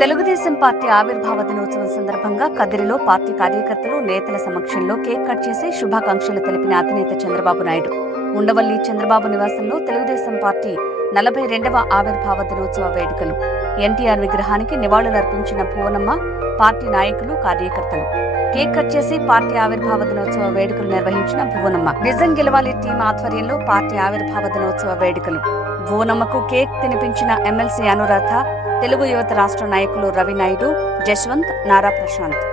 Telugu Desam party ఆవిర్భావ దినోత్సవం సందర్భంగా కదిరిలో పార్టీ కార్యకర్తలు నేతల సమక్షంలో కేక్ కట్ చేసి శుభాకాంక్షలు తెలిపిన అధినేత చంద్రబాబు నాయుడు. ఉండవల్లి చంద్రబాబు నివాసంలో తెలుగుదేశం పార్టీ 42వ ఆవిర్భావ దినోత్సవ వేడుకలు. ఎన్టీఆర్ విగ్రహానికి నివాళులర్పించిన భువనమ్మ, పార్టీ నాయకులు, కార్యకర్తలు. కేక్ కట్ చేసి పార్టీ ఆవిర్భావ దినోత్సవ వేడుకలు నిర్వహించిన భువనమ్మ. నిజం గెలవాలి టీం ఆధ్వర్యంలో పార్టీ ఆవిర్భావ దినోత్సవ వేడుకలు. భువనమ్మకు కేక్ తినిపించిన ఎమ్మెల్సీ అనురాధ, తెలుగు యువత రాష్ట్ర నాయకులు రవి నాయుడు, జశ్వంత్, నారా ప్రశాంత్.